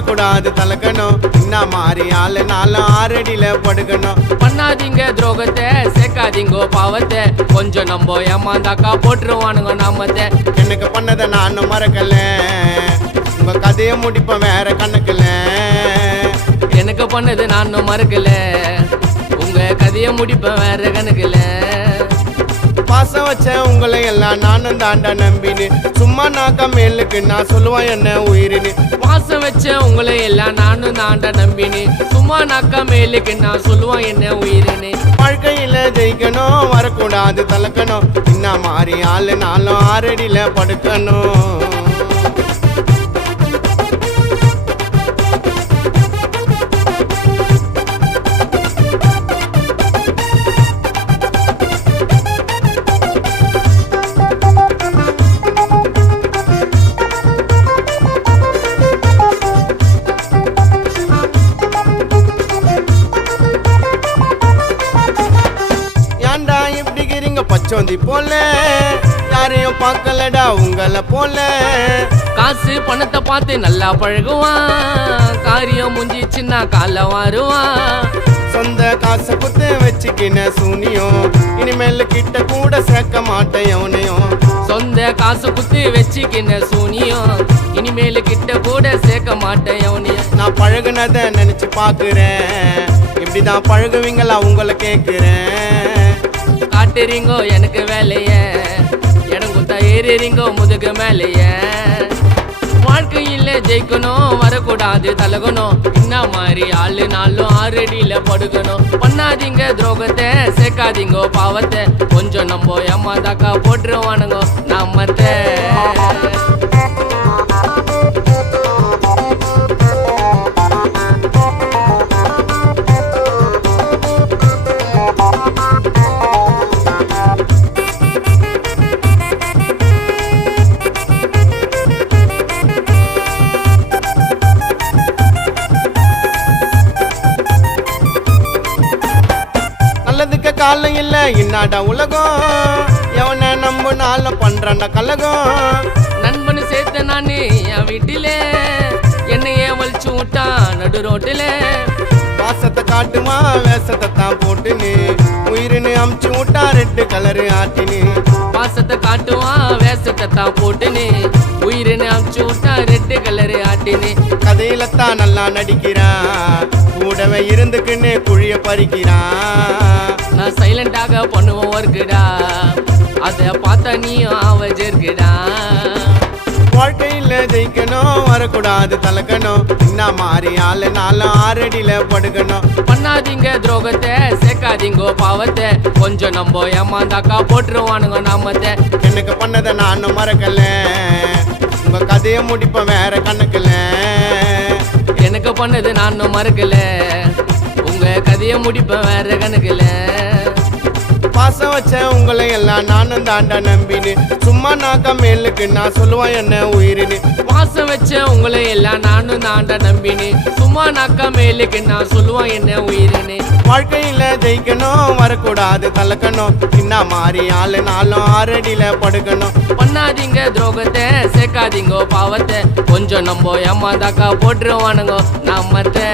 வரக்கூடாது தலக்கணும். என்ன மாதிரி ஆளு நாளும் ஆறடியில படுக்கணும். பண்ணாதீங்க துரோகத்தை, சேர்க்காதீங்கோ பாவத்தை, கொஞ்சம் நம்ப ஏமாந்தாக்கா போட்டுருவானுங்க நாமத்தை. எனக்கு பண்ணதை நானும் மறக்கல, உங்க கதையை முடிப்பேன் வேற கணக்குல. எனக்கு பண்ணது நானும் மறக்கல, உங்க கதையை முடிப்பேன் வேற கணக்குல. பாசம் வச்ச உங்களை எல்லாம் நானும் தாண்டா நம்பினு, சும்மா நாக்கா மேலுக்கு நான் சொல்லுவேன் என்ன உயிரினு. பாசம் வச்ச உங்களை எல்லாம் நானும் தாண்டா நம்பினு, சும்மா நாக்கா மேலுக்கு நான் சொல்லுவேன் என்ன உயிரினு. வாழ்க்கையில ஜெயிக்கணும், வரக்கூடாது தலக்கணும். என்ன மாதிரி ஆளு நாளும் ஆறடியில படுக்கணும். பச்சோந்தி போல யாரையும் பார்க்கலடா உங்களை போல. காசு பணத்தை பார்த்து நல்லா பழகுவான், காரியம் முஞ்சிச்சுன்னா கால வாருவான். சொந்த காசை குத்து வச்சுக்கின சூனியம், இனிமேல் கிட்ட கூட சேர்க்க மாட்டேன் எவனையும். சொந்த காசு குத்து வச்சுக்கின சூனியம், இனிமேல் கிட்ட கூட சேர்க்க மாட்டேன் எவனையும். நான் பழகுனதை நினைச்சு பாக்குறேன், இப்படிதான் பழகுவீங்களா உங்களை கேட்கிறேன். காட்டுறீங்கோ எனக்கு வேலைய, இடங்குத்தா ஏறீங்கோ முதுகு மேலைய. வாழ்க்கையில் ஜெயிக்கணும், வரக்கூடாது தலகணும். என்ன மாதிரி ஆளு நாளும் ஆறடியில படுக்கணும். பண்ணாதீங்க துரோகத்தை, சேர்க்காதீங்கோ பாவத்தை, கொஞ்சம் நம்ப ஏமாந்தாக்கா போட்டுருவானுங்கோ நாமத்தை. காலம் இல்ல இன்னாடா உலகம், எவனை நம்பினாலும் பண்றான்டா கலகம். நண்பனு சேர்த்த நானு என் வீட்டிலே, என்னையே வலிச்சு விட்டான் நடு ரோட்டில. பாசத்தை காட்டுமா வேசத்தை தான் போட்டுன்னு, உயிரினு அமுச்சு விட்டா ரெட்டு கலரு ஆட்டினு. பாசத்தை காட்டுவான் வேசத்தை தான் போட்டுன்னு, உயிரினு அமுச்சு விட்டா ரெட்டு கலரு ஆட்டினு. கதையில தான் நல்லா நடிக்கிறான், கூடவே இருந்துக்குன்னு குழிய பறிக்கிறான். நான் சைலண்டாக பண்ணுவோம் ஒர்க்குடா, அதை பார்த்தா நீயும் ஆவஜர்க்குடா. வாழ்க்கையில ஜெயிக்கணும், வரக்கூடாது தலக்கணும். என்ன மாதிரி ஆளு நாளும் ஆறடியில படுக்கணும். பண்ணாதீங்க துரோகத்தை, சேர்க்காதீங்கோ பாவத்தை, கொஞ்சம் நம்ப ஏமாந்தாக்கா போட்டுருவானுங்க நாமத்தை. எனக்கு பண்ணதை நானும் மறக்கல, உங்க கதையை முடிப்பேன் வேற கணக்குல. எனக்கு பண்ணது நானும் மறக்கல, உங்க கதையை முடிப்பேன் வேற கணக்குல. பாசம் வச்ச உங்களை எல்லாம் நானும் தாண்டா நம்பினு, சும்மா நாக்கா மேலுக்கு நான் சொல்லுவேன் என்ன உயிரினு. பாசம் வச்ச உங்களை எல்லாம் நானும் தாண்டா நம்பினு, சும்மா நாக்கா மேலுக்கு நான் சொல்லுவேன் என்ன உயிரினு. வாழ்க்கையில ஜெயிக்கணும், வரக்கூடாது தலக்கணும். என்ன மாதிரி ஆளு நாளும் ஆறடியில படுக்கணும். பண்ணாதீங்க துரோகத்தை, சேர்க்காதீங்கோ பாவத்தை, கொஞ்சம் நம்ப ஏமாந்தாக்கா போட்டுருவானுங்கோ நாமத்தை.